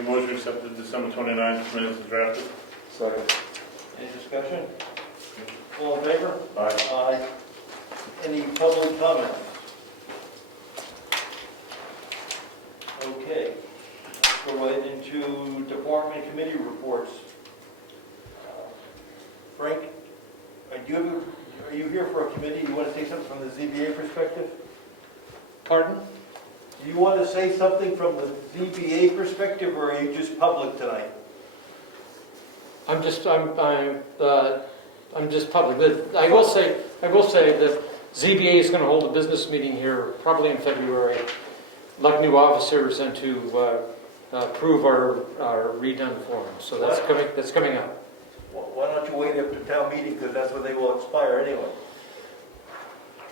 a motion to accept the December 29th minutes as drafted. Second. Any discussion? All in favor? Aye. Aye. Any public comments? Okay. Go right into department committee reports. Frank, are you here for a committee? You want to say something from the ZBA perspective? Pardon? Do you want to say something from the ZBA perspective, or are you just public tonight? I'm just public. I will say that ZBA is going to hold a business meeting here probably in February, elect new officers, and to approve our redone forms. So that's coming up. Why don't you wait after town meeting, because that's when they will expire anyway.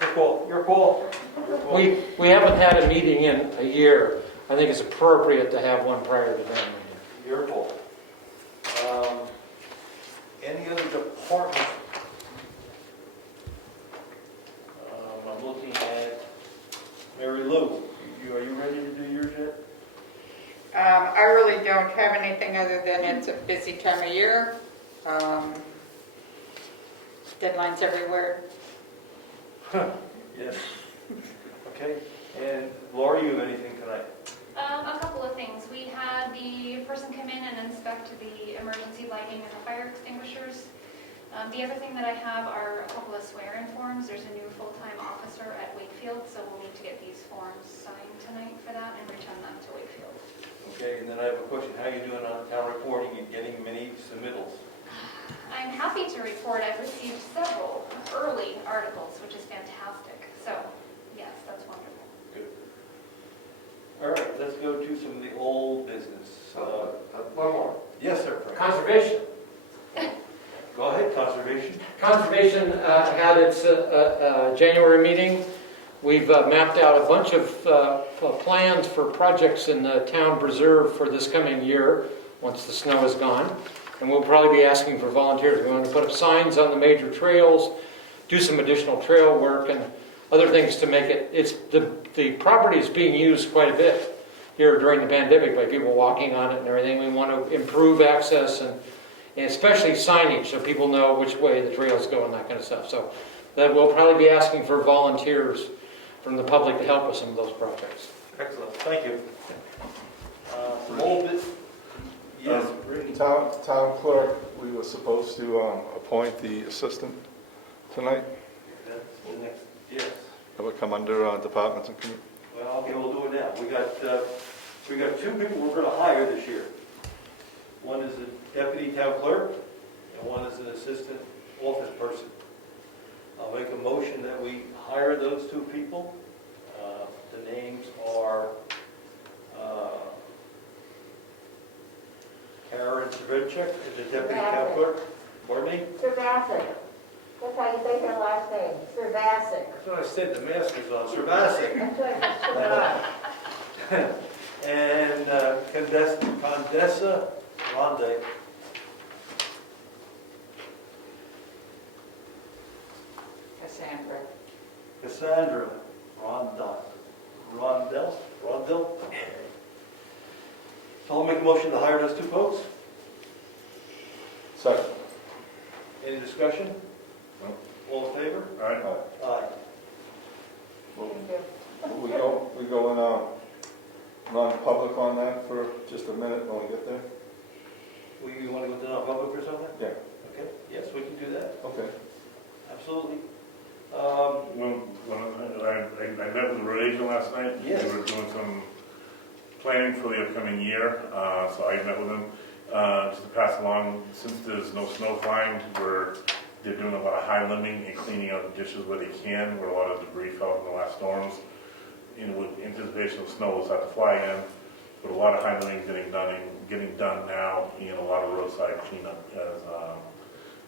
Your call. Your call. Your call. We haven't had a meeting in a year. I think it's appropriate to have one prior to that meeting. Your call. Any other departments? I'm looking at Mary Lou. Are you ready to do yours yet? I really don't have anything other than it's a busy time of year. Deadlines everywhere. Yes. Okay. And Laura, you have anything tonight? A couple of things. We had the person come in and inspect the emergency lighting and the fire extinguishers. The other thing that I have are a couple of swear-in forms. There's a new full-time officer at Wakefield, so we'll need to get these forms signed tonight for that and return them to Wakefield. Okay, and then I have a question. How are you doing on town reporting and getting many submittals? I'm happy to report I've received several early articles, which is fantastic. So, yes, that's wonderful. Good. All right, let's go to some of the old business. One more. Yes, sir. Frank. Conservation. Go ahead, conservation. Conservation had its January meeting. We've mapped out a bunch of plans for projects in the town preserve for this coming year, once the snow is gone. And we'll probably be asking for volunteers. We want to put up signs on the major trails, do some additional trail work, and other things to make it. The property is being used quite a bit here during the pandemic by people walking on it and everything. We want to improve access and especially signage so people know which way the trails go and that kind of stuff. So that we'll probably be asking for volunteers from the public to help with some of those projects. Excellent, thank you. Some old bit. Yes, Ricky. Town clerk, we were supposed to appoint the assistant tonight. That's the next. Yes. That would come under departments and committees. Well, okay, we'll do it now. We got two people we're going to hire this year. One is a deputy town clerk, and one is an assistant office person. I'll make a motion that we hire those two people. The names are Karen Sredchek, the deputy town clerk. Pardon me? Servasic. That's how you say her last name. Servasic. That's what I said, the mask is on. Servasic. That's what I just And Condessa Ronde. Cassandra Rondell. So I'll make a motion to hire those two folks. Second. Any discussion? No. All in favor? All right. Aye. We go in non-public on that for just a minute when we get there? You want to go to non-public or something? Yeah. Okay, yes, we can do that. Okay. Absolutely. When I met with the road agent last night. Yes. We were doing some planning for the upcoming year, so I met with him just to pass along, since there's no snow flying, they're doing a lot of high limbing and cleaning out the ditches where they can, where a lot of debris fell from the last storms. With anticipation of snow will start to fly in, but a lot of high limbing getting done now, a lot of roadside cleanup as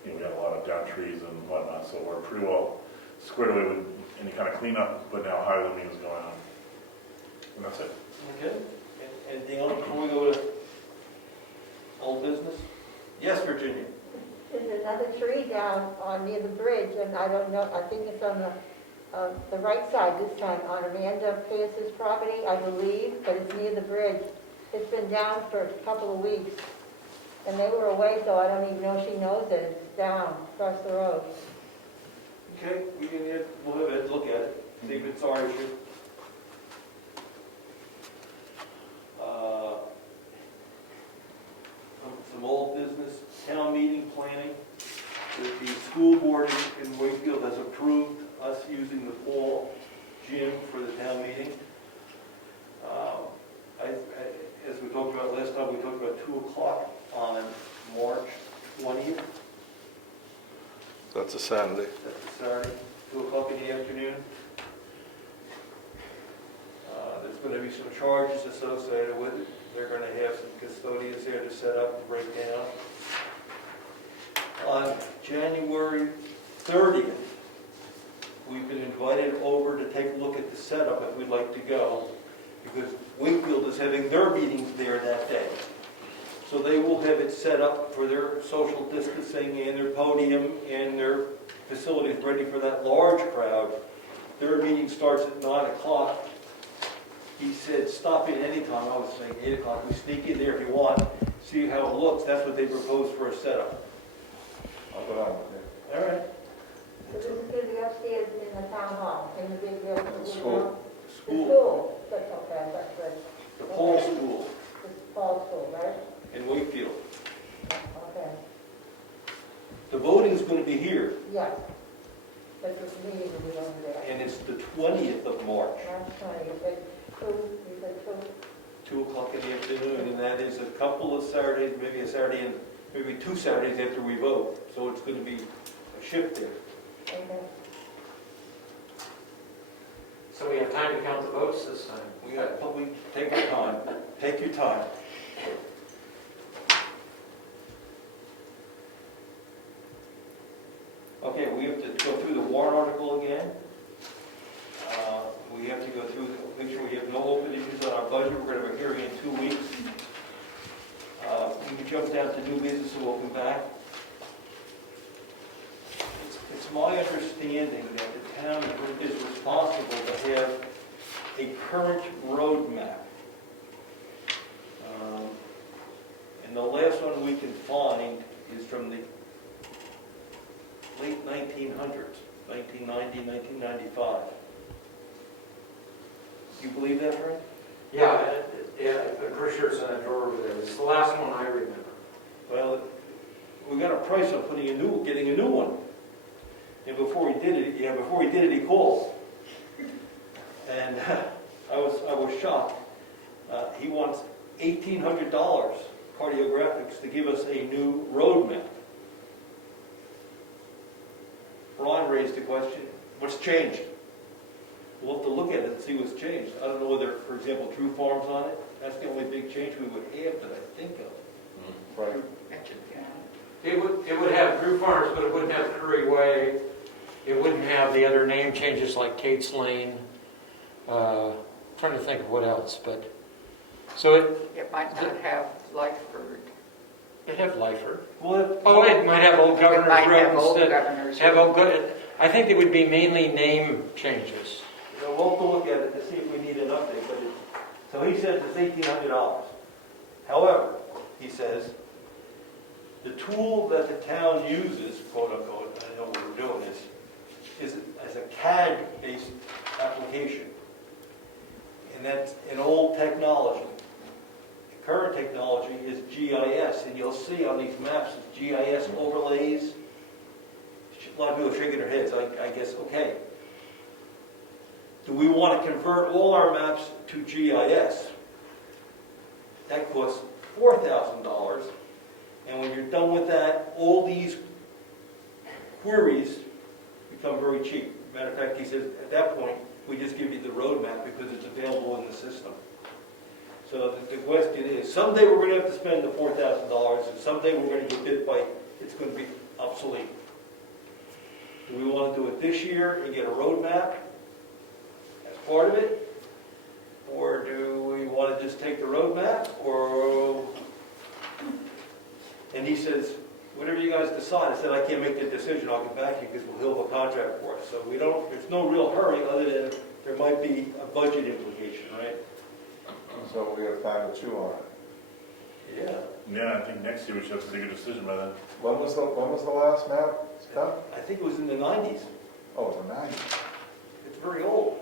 we have a lot of down trees and whatnot, so we're pretty well squared away with any kind of cleanup, but now high limbing is going on. And that's it. Okay. Anything else before we go to old business? Yes, Virginia. There's another tree down on near the bridge, and I don't know, I think it's on the right side this time, on Amanda Pierce's property, I believe, but it's near the bridge. It's been down for a couple of weeks. And they were away, so I don't even know if she knows it. It's down across the road. Okay, we'll have Ed look at it, see if it's our issue. Some old business, town meeting planning. The school board in Wakefield has approved us using the fall gym for the town meeting. As we talked about last time, we talked about 2 o'clock on March 20th. That's a Saturday. That's a Saturday, 2 o'clock in the afternoon. There's going to be some charges associated with it. They're going to have some custodians there to set up and break down. On January 30th, we've been invited over to take a look at the setup if we'd like to go, because Wakefield is having their meetings there that day. So they will have it set up for their social distancing and their podium and their facilities ready for that large crowd. Their meeting starts at 9 o'clock. He said, stop in any time. I was saying 8 o'clock. We sneak in there if you want, see how it looks. That's what they proposed for a setup. I'll go down with you. All right. So this is going to be upstairs in the town hall, in the big building. School. The School. school. That's okay, that's good. The Paul School It's Paul School, right? in Wakefield. Okay, The voting's going to be here, yes. But this meeting will be over there. and it's the 20th of March, March 20, you said 2, 2 o'clock in the afternoon, and that is a couple of Saturdays, maybe a Saturday and maybe 2 Saturdays after we vote. So it's going to be a shift there. okay. So we have time to count the votes this time. We take your time. Take your time. Okay, we have to go through the warrant article again. We have to go through, make sure we have no open issues on our budget. We're going to have a hearing in 2 weeks. We can jump down to new business and we'll come back. It's my understanding that the town is responsible to have a current roadmap. And the last one we can find is from the late 1900s, 1990, 1995. You believe that, Frank? Yeah, I'm pretty sure it's in that drawer over there. It's the last one I remember. Well, we got a price on getting a new one. And before he did it, he called. And I was shocked. He wants $1,800 cardiographics to give us a new roadmap. Ron raised the question, what's changed? We'll have to look at it and see what's changed. I don't know whether, for example, True Farm's on it. That's the only big change we would have that I think of. Right. It would have Drew Farms, but it wouldn't have Curry Way. It wouldn't have the other name changes like Kate's Lane. Trying to think of what else, but so It might not have Lyford. it have Lyford. Well, Oh, it might have Old It Governor's might Road have Old instead. Governor's Have Road. Old Go- I think it would be mainly name changes. we'll have to look at it to see if we need an update. So he says it's $1,800. However, he says, the tool that the town uses, quote unquote, I know what we're doing is as a CAD-based application. And that's an old technology. The current technology is GIS, and you'll see on these maps, GIS overlays. A lot of people are shaking their heads, I guess, okay. Do we want to convert all our maps to GIS? That costs $4,000. And when you're done with that, all these queries become very cheap. Matter of fact, he says, at that point, we just give you the roadmap because it's available in the system. So the question is, someday we're going to have to spend the $4,000, and someday we're going to get bit by, it's going to be obsolete. Do we want to do it this year and get a roadmap as part of it? Or do we want to just take the roadmap? And he says, whatever you guys decide. I said, I can't make the decision. I'll get back to you because he'll have a contract for us. So there's no real hurry other than there might be a budget implication, right? So we have time to chew on it. Yeah. Yeah, I think next year we should have to make a decision by then. When was the last map done? I think it was in the 90s. Oh, the 90s. It's very old.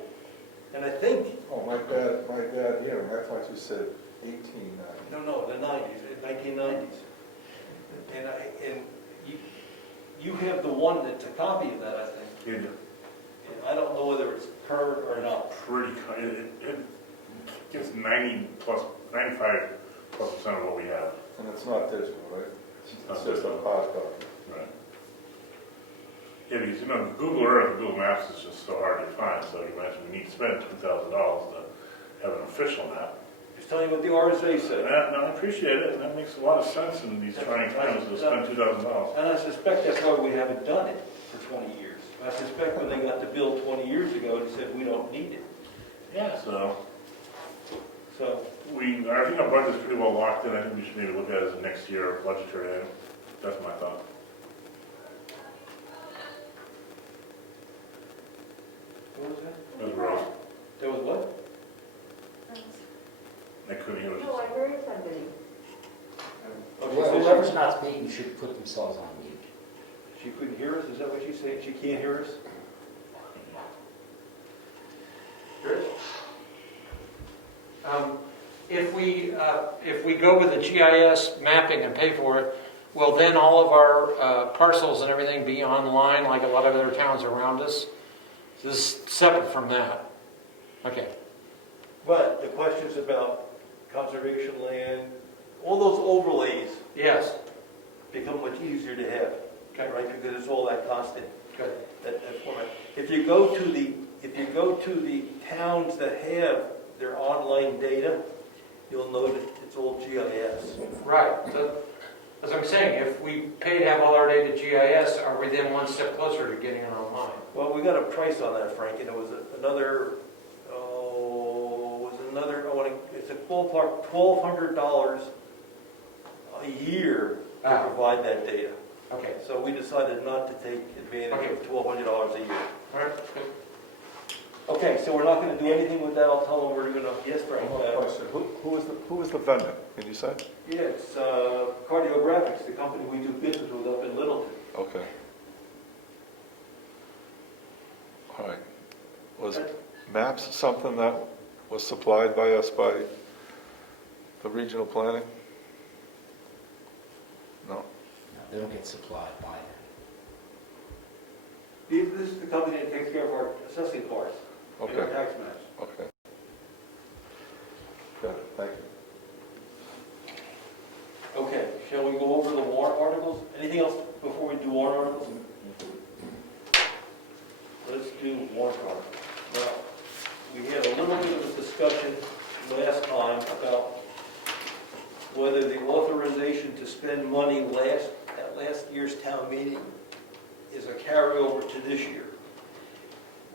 And I think, Oh, my bad hearing. I thought you said 1890. no, the 90s, 1990s. And you have the one that's a copy of that, I think. It- And I don't know whether it's current or not. Pretty, it gets 90 plus, 95 plus % of what we have. And it's not digital, right? not It's just a digital. hard copy. Right. Yeah, because, Google Earth and Google Maps is just so hard to find, so you imagine we need to spend $2,000 to have an official map. Just telling you what the RSA And said. no, I appreciate it, and that makes a lot of sense in these trying times to spend $2,000. And I suspect that's why we haven't done it for 20 years. I suspect when they got the bill 20 years ago, they said, we don't need it. Yeah. So, So, I think our budget's pretty well locked in. I think we should maybe look at it as a next year budgetary item. That's my thought. what was that? Those were all, There was what? I couldn't hear what you No, I said. heard somebody. Oh, she said Whoever's not speaking should put themselves on mute. she couldn't hear us? Is that what she's saying? She can't hear us? Chris? If we go with the GIS mapping and pay for it, will then all of our parcels and everything be online like a lot of other towns around us? This is separate from that. Okay. But the questions about conservation land, all those overlays Yes. become much easier to have, Okay. right? Because it's all that constant, Good. that format. If you go to the towns that have their online data, you'll notice it's all GIS. Right. So, as I'm saying, if we pay to have all our data GIS, are we then one step closer to getting it online? Well, we got a price on that, Frank, and it was another, it's a ballpark $1,200 a year to Ah. provide that data. Okay. So we decided not to take advantage of $1,200 a year. All right. Good. Okay, so we're not gonna do anything with that, I'll tell them we're gonna, yes, Frank? One more question. Who is the vendor? Can you say? Yeah, it's Cardiographics, the company we do business with up in Littleton. Okay. All right. Was maps something that was supplied by us by the regional planning? No? No, they don't get supplied by them. This is the company that takes care of our assessing cards and our Okay, tax maps. okay. Got it, thank you. Okay, shall we go over the warrant articles? Anything else before we do warrant articles? Let's do warrant articles. Now, we had a little bit of a discussion last time about whether the authorization to spend money at last year's town meeting is a carryover to this year.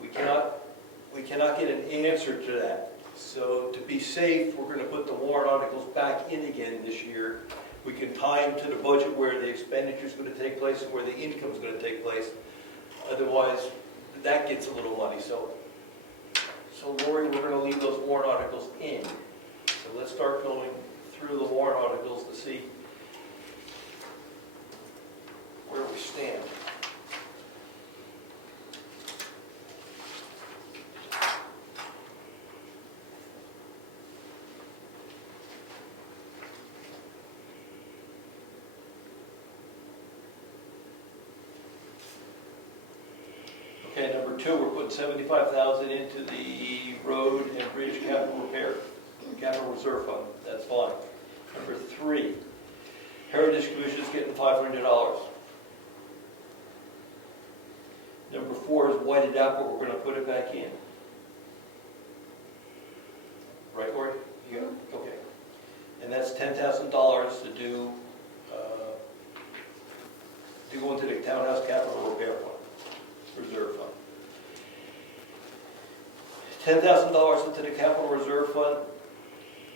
We cannot get an answer to that. So to be safe, we're going to put the warrant articles back in again this year. We can tie them to the budget where the expenditure is going to take place and where the income is going to take place. Otherwise, that gets a little money. So Lori, we're going to leave those warrant articles in. So let's start going through the warrant articles to see where we stand. Okay, number 2, we're putting $75,000 into the road and bridge capital repair, capital reserve fund. That's fine. Number 3, Heritage Commission's getting $500. Number 4 is whited out, but we're going to put it back in. Right, Lori? You got it? Okay. And that's $10,000 to do, to go into the townhouse capital repair fund, reserve fund. $10,000 into the capital reserve fund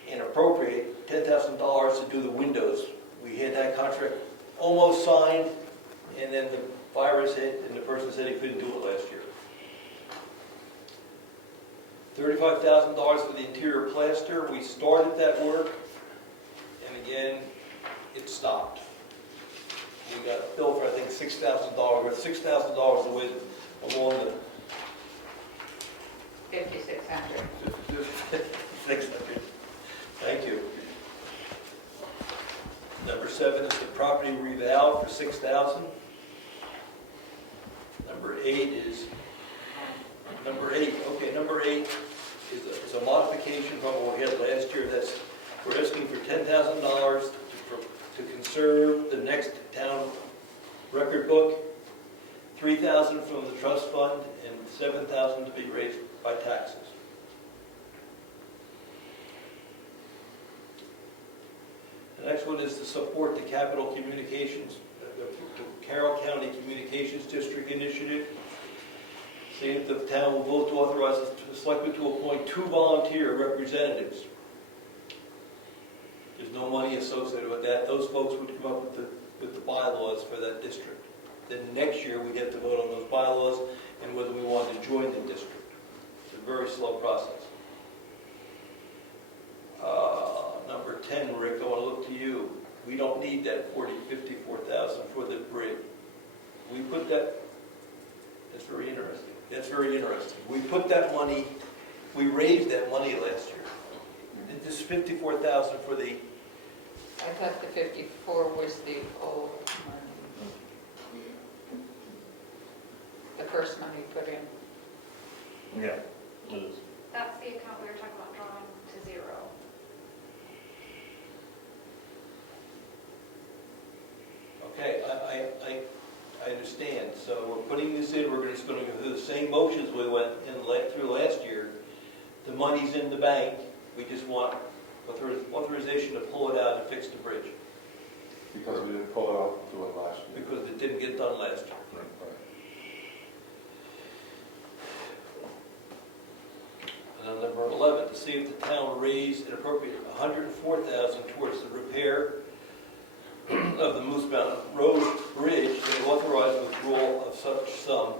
and appropriate $10,000 to do the windows. We had that contract almost signed, and then the virus hit, and the person said he couldn't do it last year. $35,000 for the interior plaster. We started that work, and again, it stopped. We got a bill for, I think, $6,000, with $6,000 away along the 5,600. 600. Thank you. Number 7 is the property reval for $6,000. Number 8 is is a modification from what we had last year. That's, we're asking for $10,000 to conserve the next town record book, $3,000 from the trust fund, and $7,000 to be raised by taxes. The next one is to support the Capital Communications, the Carroll County Communications District Initiative. See if the town will vote to authorize the selectmen to appoint 2 volunteer representatives. There's no money associated with that. Those folks would come up with the bylaws for that district. Then next year we get to vote on those bylaws and whether we want to join the district. It's a very slow process. Number 10, Rick, I want to look to you. We don't need that $54,000 for the bridge. We put that, that's very interesting. That's very interesting. We put that money, we raised that money last year. This is $54,000 for the, I thought the 54 was the old money. The first money put in. Yeah, it is. That's the account we were talking about drawing to zero. okay, I understand. So we're putting this in, we're just going to go through the same motions we went through last year. The money's in the bank, we just want authorization to pull it out and fix the bridge. Because we didn't pull it out to it last year. Because it didn't get done last year. And then number 11, to see if the town raised an appropriate $104,000 towards the repair of the Moose Mountain Road Bridge, and authorize withdrawal of such sum.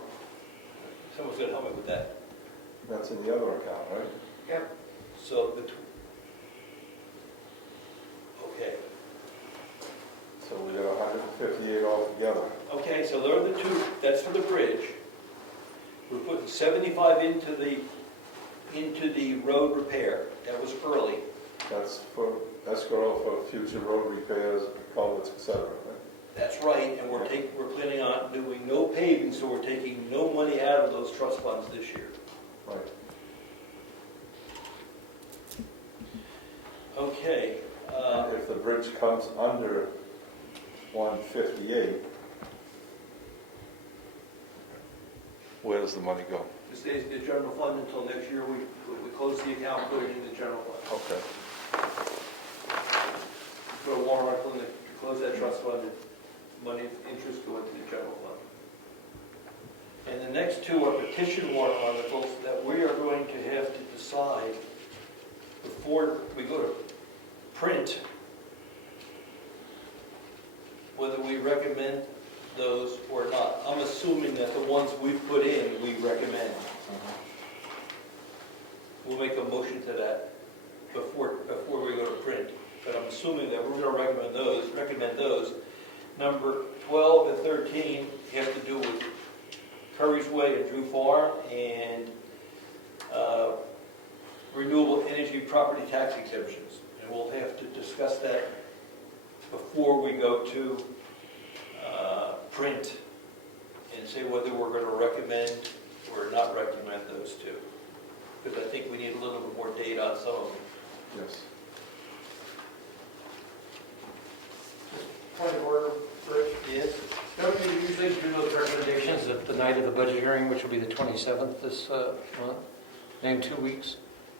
Someone's going to help me with that. That's in the other account, right? Yep. So, okay. So we got 158 altogether. Okay, so there are the 2, that's for the bridge. We're putting 75 into the road repair. That was early. That's for escrow for future road repairs, culverts, etc. Right? That's right, and we're planning on doing no paving, so we're taking no money out of those trust funds this year. Right. Okay. If the bridge comes under 158, where does the money go? It stays in the general fund until next year. We close the account, put it in the general fund. Okay. Put a warrant article in, close that trust fund, and money, interest go into the general fund. And the next 2 are petition warrant articles that we are going to have to decide before we go to print whether we recommend those or not. I'm assuming that the ones we've put in, we recommend. We'll make a motion to that before we go to print. But I'm assuming that we're going to recommend those. Number 12 and 13 have to do with Curry's Way and Drew Farm and renewable energy property tax exemptions. And we'll have to discuss that before we go to print and say whether we're going to recommend or not recommend those 2. Because I think we need a little bit more data on some of them. Yes. Point of order, Rich. Yes? Don't you usually do those recommendations at the night of the budget hearing, which will be the 27th this month? In 2 weeks?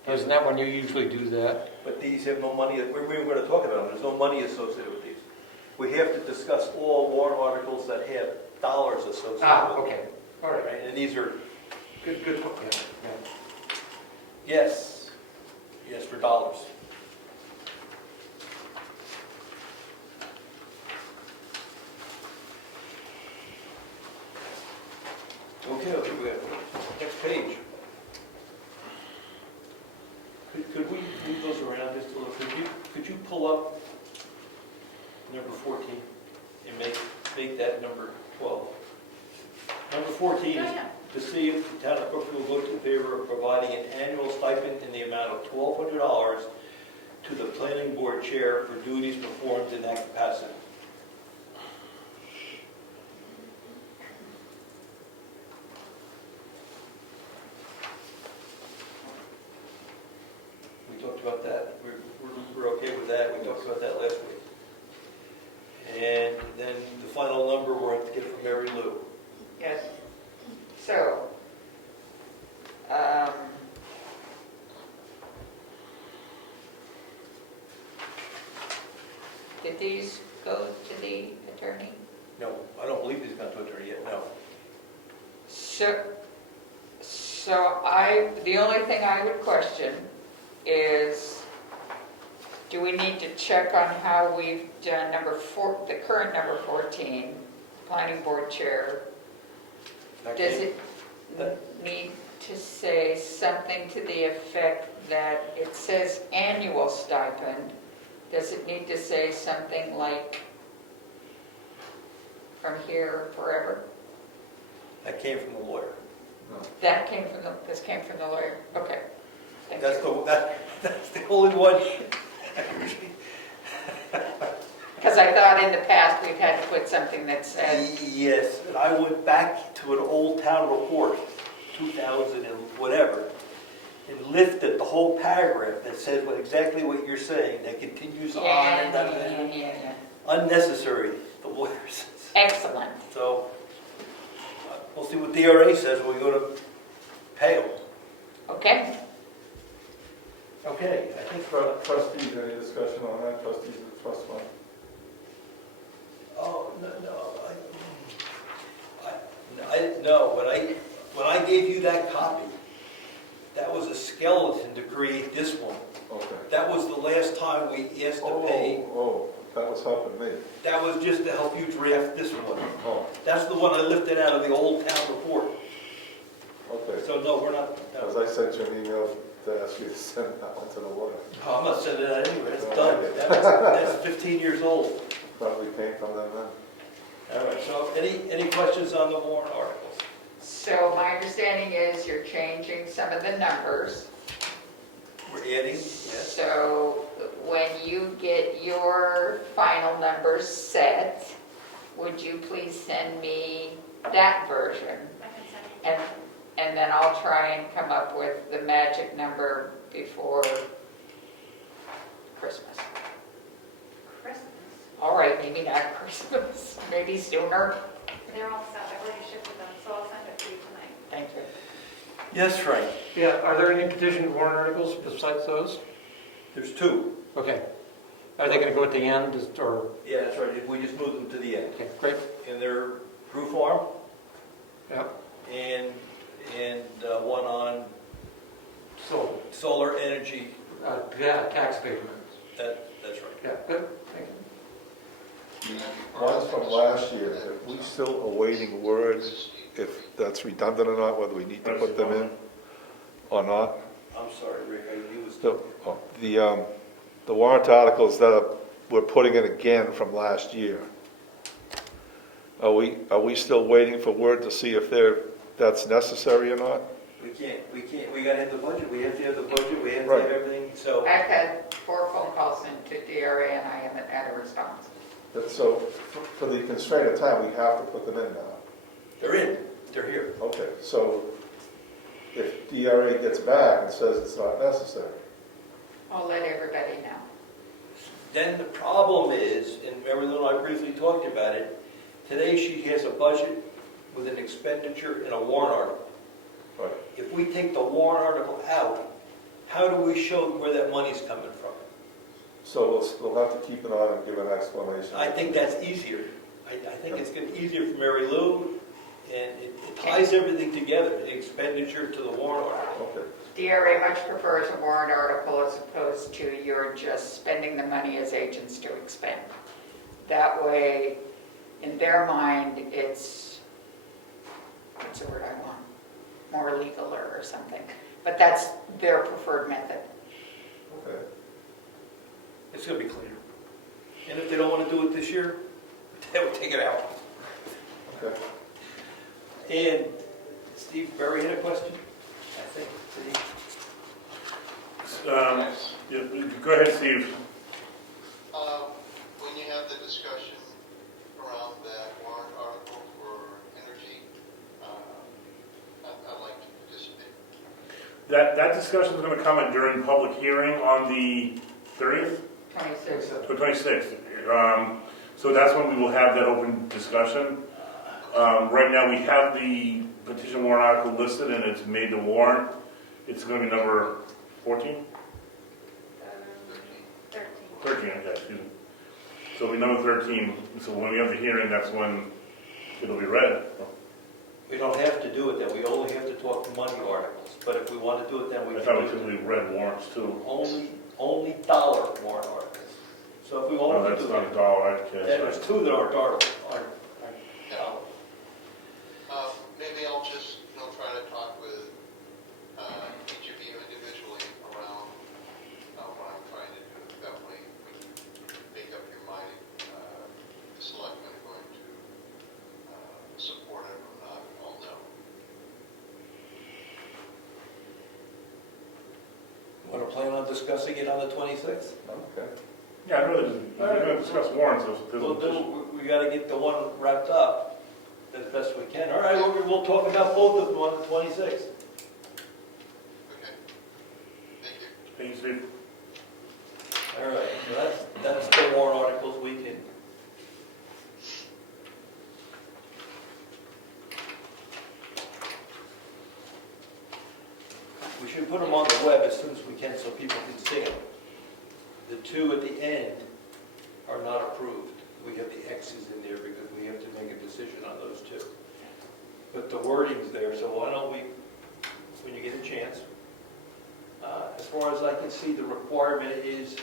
Isn't that when you usually do that? But these have no money, we were going to talk about them, there's no money associated with these. We have to discuss all warrant articles that have dollars associated with them. Okay, all right. Right, and these are, Good point. Yeah. yes, for dollars. Okay, we got next page. Could we move those around just a little? Could you pull up number 14 and make that number 12? Number 14 is Yeah. to see if the town of Brookfield will vote in favor of providing an annual stipend in the amount of $1,200 to the planning board chair for duties performed in that capacity. We talked about that. We're okay with that. We talked about that last week. And then the final number we'll have to get from Mary Lou. Yes. So, did these go to the attorney? No, I don't believe he's gone to attorney yet, no. The only thing I would question is, do we need to check on how we've done the current number 14, planning board chair? Does it need to say something to the effect that it says annual stipend? Does it need to say something like from here forever? That came from the lawyer. This came from the lawyer? Okay. Thank That's you. that's the only one. Because I thought in the past we've had to put something that said, Yes, and I went back to an old town report, 2000 and whatever, and lifted the whole paragraph that says exactly what you're saying, that continues on and that. yeah. Unnecessary, the lawyer says. Excellent. So, we'll see what DRA says when we go to pay them. Okay. Okay, I think, Trustees, any discussion on that, trustees of the trust fund? oh, no, no, when I gave you that copy, that was a skeleton to create this one. Okay. That was the last time we asked to pay. Oh, that was helping me. That was just to help you draft this one. Oh, That's the one I lifted out of the old town report. okay. So no, we're not, Because no. I sent you an email to ask you to send that one to the lawyer. Oh, I'm not sending that anywhere, it's Oh, done. okay. That's 15 years old. Probably came from them then. All right, so any questions on the warrant articles? So my understanding is you're changing some of the numbers. We're adding, yes. So when you get your final numbers set, would you please send me that version? I can send it. And then I'll try and come up with the magic number before Christmas. Christmas. All right, maybe not Christmas, maybe sooner. They're all set. I've already shipped with them, so I'll send it to you tonight. Thank you. Yes, Frank, Yeah, are there any petition warrant articles besides those? there's two. Okay. Are they going to go at the end, or, Yeah, that's right, we just moved them to the end. okay, great, And they're roof arm yeah. and one on So, solar energy, yeah, tax abatement. that's right. Yeah, good, thank you. One's from last year, if we still awaiting words, if that's redundant or not, whether we need to put them in or not. I'm sorry, Rick, he was. The warrant articles that we're putting in again from last year. Are we still waiting for word to see if that's necessary or not? We can't, we gotta have the budget, we have to have the budget, we have to Right. have everything, so. I've had 4 phone calls into DRA and I haven't had a response. So for the constraint of time, we have to put them in now. They're in, they're here. Okay, so if DRA gets back and says it's not necessary, I'll let everybody know. Then the problem is, and Mary Lou and I briefly talked about it, today she has a budget with an expenditure and a warrant article. right, If we take the warrant article out, how do we show where that money's coming from? so we'll have to keep it on and give an explanation. I think that's easier. I think it's gonna be easier for Mary Lou, and it ties everything together, the expenditure to the warrant article. Okay, DRA much prefers a warrant article as opposed to you're just spending the money as agents to expend. That way, in their mind, it's, what's the word I want? More legal or something. But that's their preferred method. Okay. It's gonna be cleaner. And if they don't want to do it this year, they will take it out. Okay. And Steve Barry had a question, I think. Did he? Yeah, go ahead, Steve. When you have the discussion around that warrant article for energy, I'd like to participate. That discussion is going to come during public hearing on the 30th? 26. The 26th. So that's when we will have that open discussion. Right now, we have the petition warrant article listed, and it's made the warrant. It's going to be number 14? 13, okay, excuse me. So it'll be number 13. So when we have the hearing, that's when it'll be read. We don't have to do it then, we only have to talk to money articles. But if we want to do it, then we I can thought we do it. typically read warrants too. Only dollar warrant articles. So if we Oh, want to that's do not a it, dollar. then Okay, there's that's two that aren't dollars. Maybe I'll just, try to talk with each of you individually around what I'm trying to do. That way we can make up your mind if the selectmen are going to support it or not. I'll know. Want to plan on discussing it on the 26th? Okay. Yeah, I'd rather just, if we're going to discuss warrants, there's a petition. We got to get the one wrapped up as best we can. All right, we'll talk about both of them on the 26th. Okay. Thank you. Thank you, Steve. All right, so that's the warrant articles we can. We should put them on the web as soon as we can so people can see them. The two at the end are not approved. We have the X's in there because we have to make a decision on those two. But the wording's there, so why don't we, when you get a chance, as far as I can see, the requirement is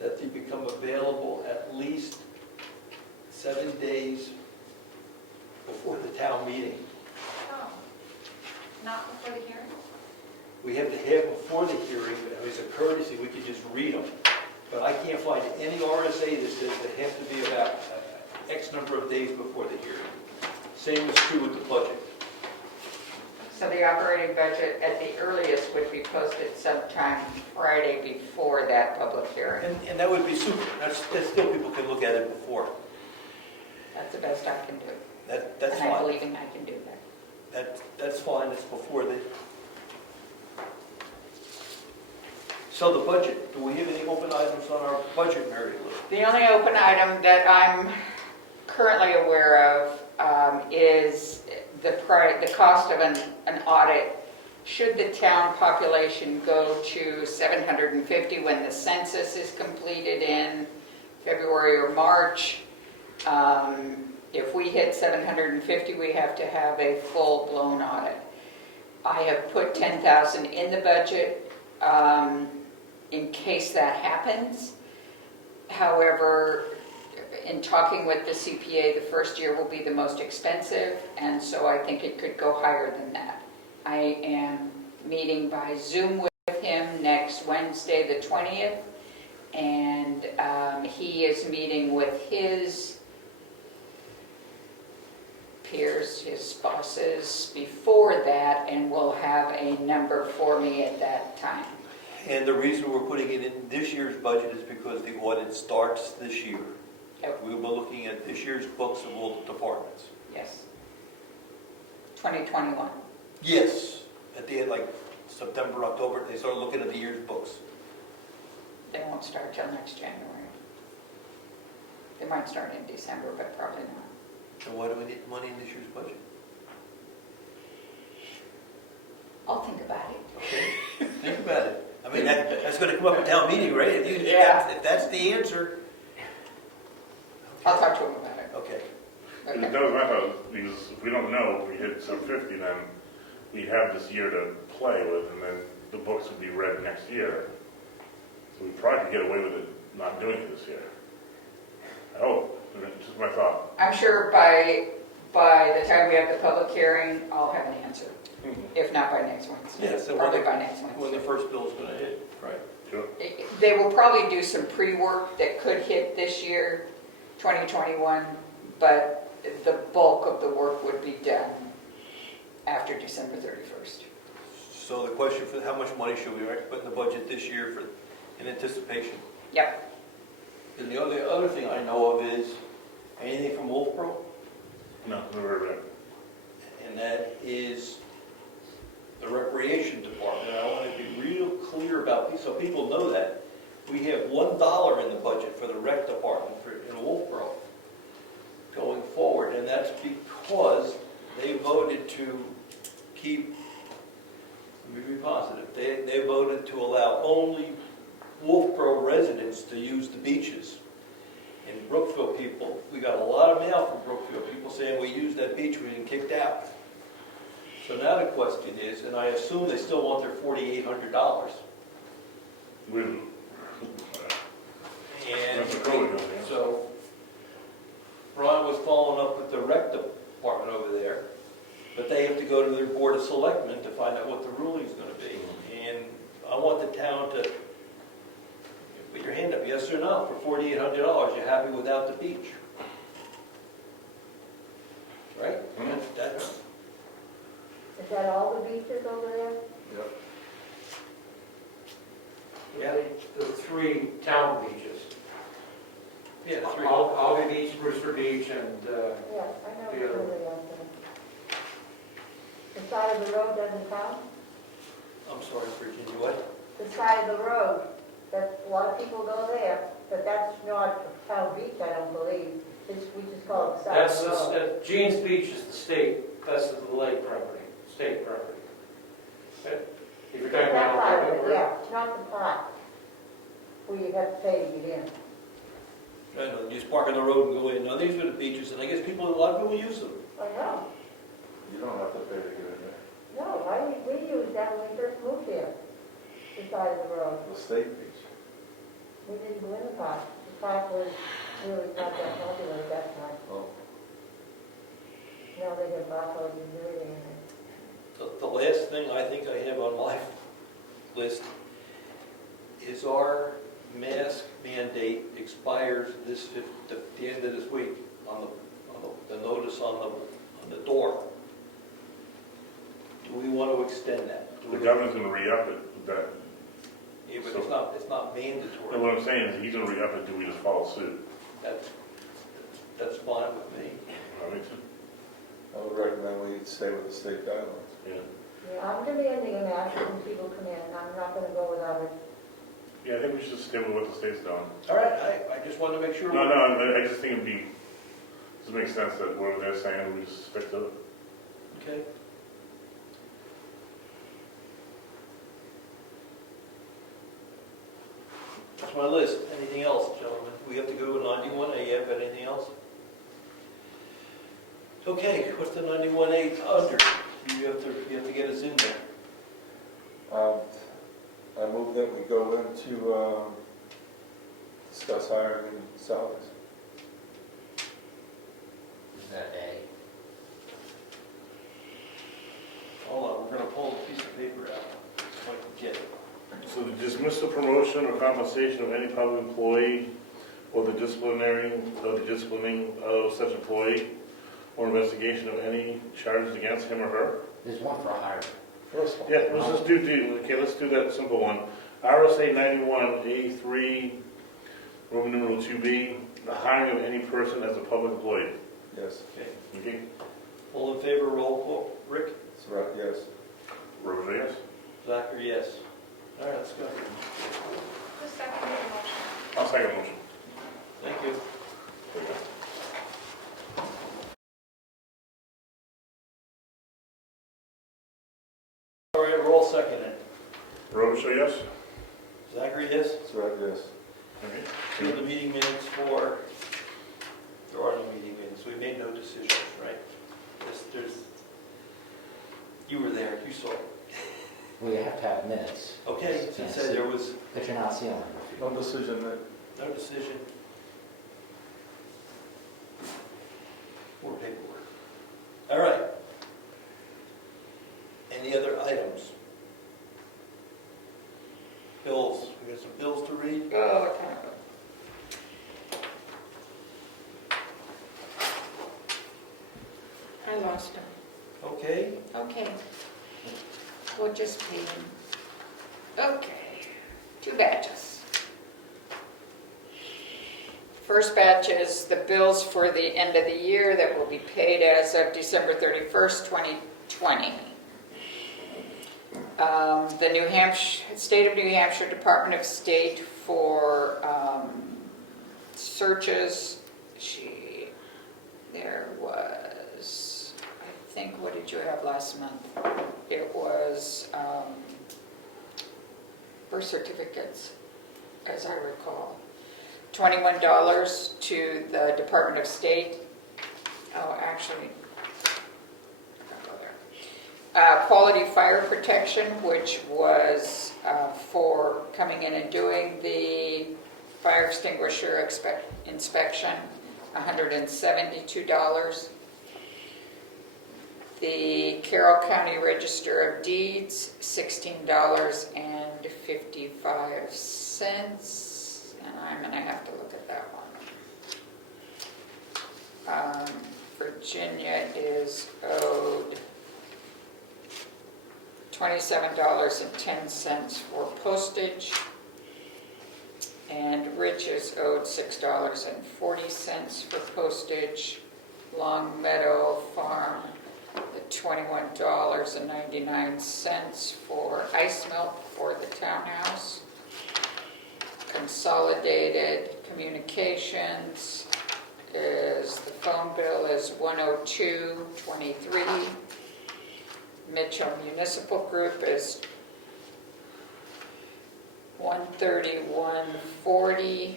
that they become available at least 7 days before the town meeting. Oh, not before the hearing? We have to have before the hearing, but as a courtesy, we can just read them. But I can't find any RSA that says they have to be about X number of days before the hearing. Same is true with the budget. So the operating budget at the earliest would be posted sometime Friday before that public hearing. And that would be super. That's still people can look at it before. That's the best I can do. That's And I fine. believe I can do that. That's fine, it's before the... So the budget, do we have any open items on our budget, Mary Lou? The only open item that I'm currently aware of is the cost of an audit. Should the town population go to 750 when the census is completed in February or March, if we hit 750, we have to have a full-blown audit. I have put 10,000 in the budget in case that happens. However, in talking with the CPA, the first year will be the most expensive, and so I think it could go higher than that. I am meeting by Zoom with him next Wednesday, the 20th, and he is meeting with his peers, his bosses, before that, and will have a number for me at that time. And the reason we're putting it in this year's budget is because the audit starts this year. Yep. We'll be looking at this year's books of all the departments. Yes. 2021. Yes. At the end, like September, October, they start looking at the year's books. They won't start till next January. They might start in December, but probably not. And why do we need money in this year's budget? I'll think about it. Okay, think about it. I mean, that's going to come up at town meeting, right? If that's the answer. I'll talk to him about it. Okay. That Okay. was my thought, because if we don't know if we hit 750, then we have this year to play with, and then the books would be read next year. So we probably could get away with it not doing it this year. I hope. Just my thought. I'm sure by the time we have the public hearing, I'll have an answer. if not by next Wednesday. Yeah, so Probably when by next when Wednesday. the first bill's gonna hit, right? Sure. They will probably do some pre-work that could hit this year, 2021, but the bulk of the work would be done after December 31st. So the question for how much money should we put in the budget this year for, in anticipation? Yep. And the other thing I know of is, anything from Wolfboro? No, never heard of that. And that is the recreation department. And I want to be real clear about, so people know that. We have $1 in the budget for the rec department in Wolfboro going forward. And that's because they voted to keep, let me be positive, they voted to allow only Wolfboro residents to use the beaches. And Brookfield people, we got a lot of mail from Brookfield people saying we used that beach, we been kicked out. So now the question is, and I assume they still want their $4,800. Really? And That's a COVID one, yeah. so Ron was following up with the rec department over there, but they have to go to their board of selectmen to find out what the ruling's gonna be. And I want the town to put your hand up, yes or no, for $4,800, you're happy without the beach? Right? That's, Is that all the beaches over there? Yep. yeah, The three town beaches. yeah, the three. Albany Beach, Brewster Beach, and, Yeah, I know The it's other over there. The side of the road doesn't count? I'm sorry, Virginia, what? The side of the road, that, a lot of people go there, but that's not a town beach, I don't believe. It's, we just call it the side that's, of the road. Jean's Beach is the state, that's the lake property, state property. If you're talking That about. part of it, yeah, not the part where you have to pay to get in. I know, you just park on the road and go in. Now, these are the beaches, and I guess people, a lot of people use them. I know. You don't have to pay to get in there. No, we used that when we first moved here, the side of the road. The state beach. We didn't go in the park. The park was really not that popular at that time. Oh. Now they have barcodes and everything in it. The last thing I think I have on my list is our mask mandate expires the end of this week on the notice on the door. Do we want to extend that? Do The we- governor's gonna re-up it, that, Yeah, but it's not and mandatory. what I'm saying is, he's gonna re-up it, do we just follow suit? That's fine with me. I mean, too. I would recommend we stay with the state guidelines. Yeah, Yeah, I'm demanding a mask when people come in. I'm not gonna go without it. yeah, I think we should just stay with what the state's doing. All right, I just wanted to make sure. No, I just think it'd be, does it make sense that whatever they're saying, we just stick to it? Okay. That's my list. Anything else, gentlemen? We have to go to 91A yet, but anything else? Okay, what's the 91A under? You have to get us in there. I move that we go into, discuss hiring and salaries. Is that A? Hold on, we're gonna pull a piece of paper out. So I can get it. So the dismissal, promotion, or compensation of any public employee, or the disciplining of such employee, or investigation of any charges against him or her? There's one for hiring. First one. Yeah, let's just let's do that simple one. RSA 91A3, Roman numeral 2B, the hiring of any person as a public employee. Yes, Okay. Okay, All in favor, roll call. Rick? that's right, yes. Rover, yes? Zachary, yes. All right, let's go. Who's seconded the motion? I'll second the motion. Thank you. There you go. All right, roll seconded. Rover, yes? Zachary, yes. That's right, yes. Okay. Do the meeting minutes for, there are no meeting minutes, we made no decisions, right? You were there, you saw it. Well, you have to have minutes. Okay, so it said there was But you're not sealing No them. decision that, no decision. More paperwork. All right. Bills, we got some bills to read. Oh, what kind of bill? I lost him. Okay, Okay. We'll just pay him. Okay, 2 batches. First batch is the bills for the end of the year that will be paid as of December 31st, 2020. The New Hampshire, State of New Hampshire Department of State for searches, there was, I think, what did you have last month? It was birth certificates, as I recall. $21 to the Department of State. Oh, actually, I'll go there. Quality fire protection, which was for coming in and doing the fire extinguisher inspection, $172. The Carroll County Register of Deeds, $16.55. And I'm going to have to look at that one. Virginia is owed $27.10 for postage. And Rich is owed $6.40 for postage. Long Meadow Farm, the $21.99 for ice melt for the townhouse. Consolidated Communications is, the phone bill is $102.23. Mitchell Municipal Group is $131.40.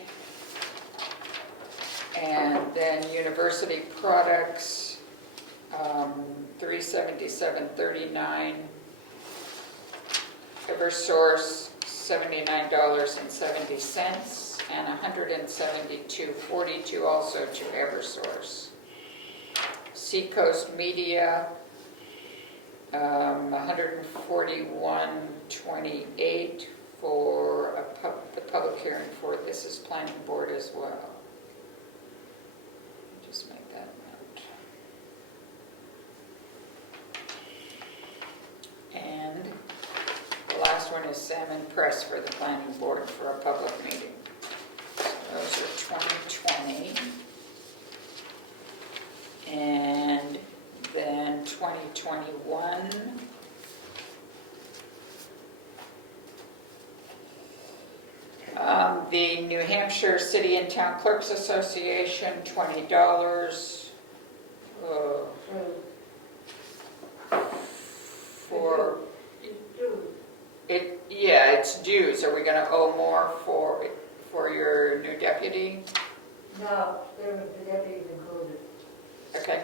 And then University Products, $377.39. Eversource, $79.70, and $172.42 also to Eversource. Seacoast Media, $141.28 for the public hearing for this is planning board as well. Just make that note. And the last one is Salmon Press for the planning board for a public meeting. So those are 2020. And then 2021. The New Hampshire City and Town Clerks Association, $20. For it, yeah, it's dues. Are we going to owe more for your new deputy? No, the deputy's included. Okay.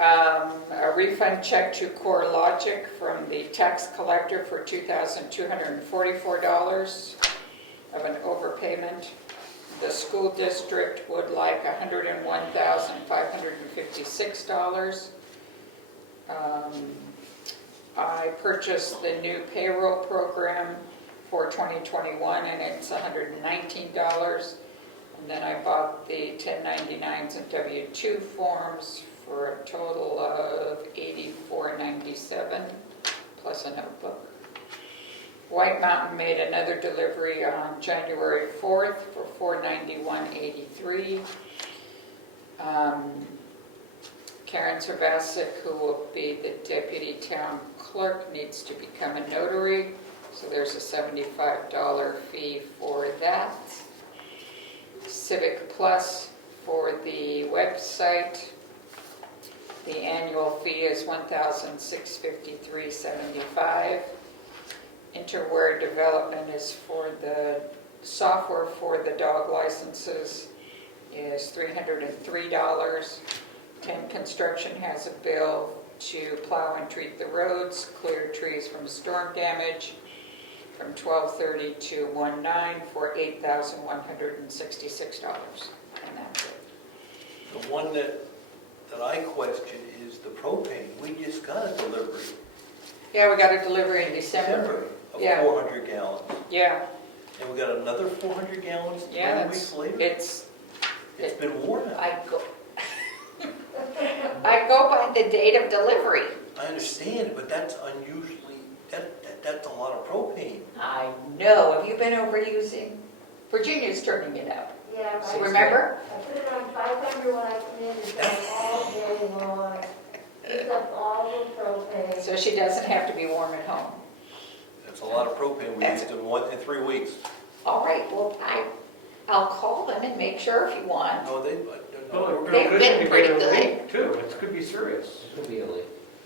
A refund check to CoreLogic from the tax collector for $2,244 of an overpayment. The school district would like $101,556. I purchased the new payroll program for 2021 and it's $119. And then I bought the 1099s and W-2 forms for a total of $84.97 plus a notebook. White Mountain made another delivery on January 4th for $491.83. Karen Servasic, who will be the deputy town clerk, needs to become a notary, so there's a $75 fee for that. Civic Plus for the website, the annual fee is $1,653.75. Interware Development is for the software for the dog licenses is $303. 10 Construction has a bill to plow and treat the roads, clear trees from storm damage from 12/30 to 1/9 for $8,166. And that's it. The one that I question is the propane. We just got a delivery. Yeah, we got a delivery in December. Of Yeah. 400 gallons. Yeah, And we got another 400 gallons yeah, 3 weeks later? it's, It's been warm out. I go, I go by the date of delivery. I understand, but that's unusually, that's a lot of propane. I know, have you been overusing? Virginia's turning it up, Yeah, so remember? I put it on 500 when I come in, it's all day long. It's up all the propane. So she doesn't have to be warm at home. That's a lot of propane we That's- used in 3 weeks. All right, well, I'll call them and make sure if you want. No, they, Well, no, it They've could been be pretty a good. leak, too, it could be serious. It could be a leak.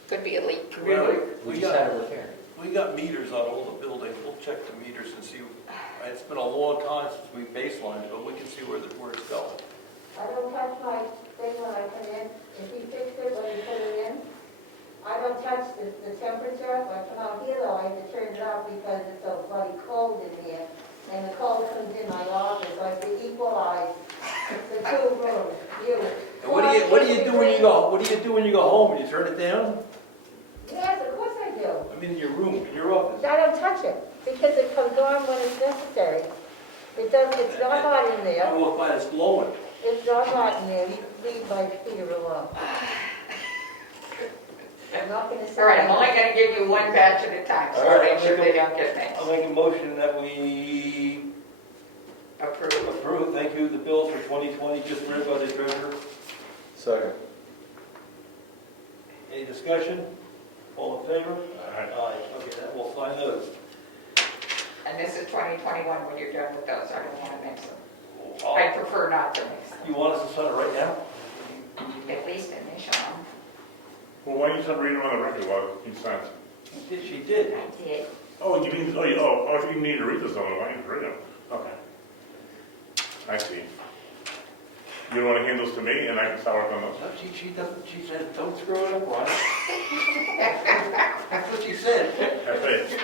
Could be a leak. Could be a leak. We we just had got, it repaired. we got meters on all the buildings. We'll check the meters and see. It's been a long time since we baselined it, but we can see where it's going. I don't touch my thing when I come in. If he fixed it when he put it in, I don't touch the temperature. When I come out here though, I have to turn it up because it's so bloody cold in here. And the cold comes in my office, so I have to equalize the two rooms. And what do you do when you go? What do you do when you go home? And you turn it down? Yes, of course I do. I mean, in your room, in your office. I don't touch it because it comes on when it's necessary. It's not hot in I there. walk by, it's glowing. It's not hot in there. Leave my feet alone. I'm not gonna say. All right, I'm only gonna give you one batch at a time, so All I'll right, make sure they don't get I'll mixed. make a motion that we approve, thank you, the bills for 2020, just read by the treasurer. Second. Any discussion? All in favor? Aye. Aye, okay, that will sign those. And this is 2021 when you're done with those, I don't wanna mix them. Oh, I prefer not to mix them, You want us to sign it right now? at least initial them. Well, why don't you just read them on the record while you sign? She did. I did. Oh, you mean, I think you need to read this on, why don't you read them? Okay. I see. You don't want to hand those to me and I can start working on those? No, she doesn't, she said, don't screw it up, Ron. That's what she said. Have faith.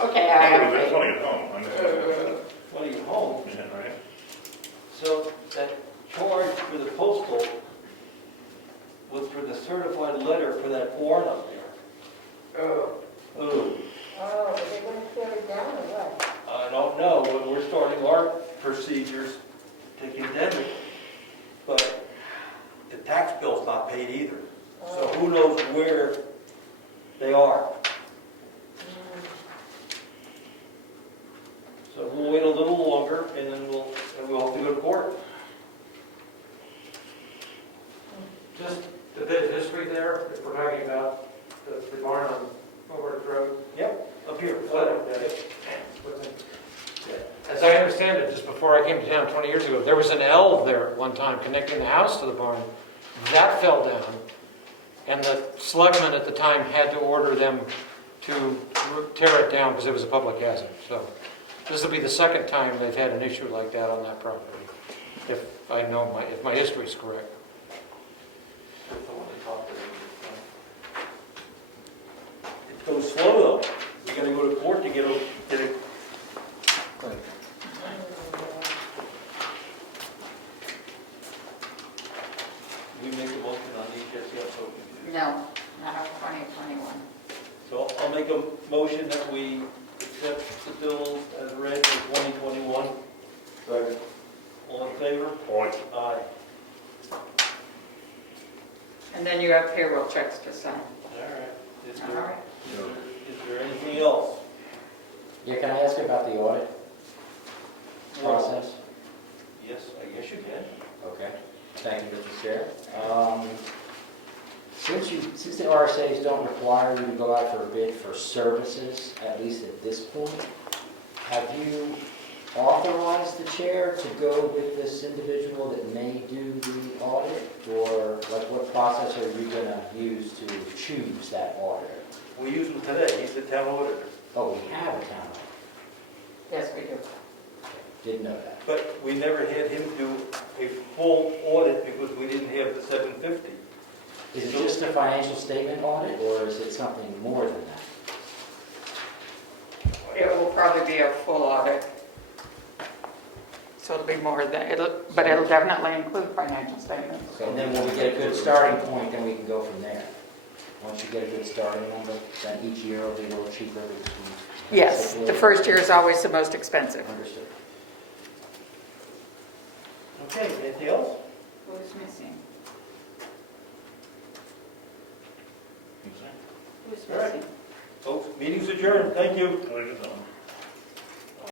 Okay, I have There's faith. plenty at home, I understand. When you get home, Yeah, right? so that charge for the postal was for the certified letter for that barn up there. Oh. Oh, Oh, are they gonna tear it down or what? I don't know, when we're starting our procedures to condemn it, but the tax bill's not paid either. So who knows where they are? So we'll wait a little longer and then we'll have to go to court. Just a bit of history there, if we're talking about the barn on Hobart Road. Yep, up here. As I understand it, just before I came to town 20 years ago, there was an L there at one time connecting the house to the barn. That fell down, and the selectmen at the time had to order them to tear it down because it was a public hazard. So this will be the second time they've had an issue like that on that property, if if my history is correct. It goes slow though. We gotta go to court to get it. We make a motion on these, Jesse, I'm so confused. No, not on 2021. So I'll make a motion that we accept the bills as read for 2021. Second. All in favor? Or Aye. And then you have payroll checks to sign. All right. Is All there, right. is there anything else? Yeah, can I ask about the audit process? Yes, I guess you can. Okay, thank you, Mr. Chair. Since the RSAs don't require you to go out for a bid for services, at least at this point, have you authorized the chair to go with this individual that may do the audit? Or like what process are you going to use to choose that auditor? We use him today. He's the town auditor. Oh, we have a town auditor. Yes, we do. Didn't know that. But we never had him do a full audit because we didn't have the 750. Is it just a financial statement audit, or is it something more than that? It will probably be a full audit. So it'll be more than, but it'll definitely include financial statements. Okay, and then when we get a good starting point, then we can go from there. Once you get a good starting number, then each year will be a little cheaper because we Yes, the first year is always the most expensive. Understood. Okay, anything else? Who's missing? Who's All right. missing? Folks, meeting's adjourned, thank you. What is it?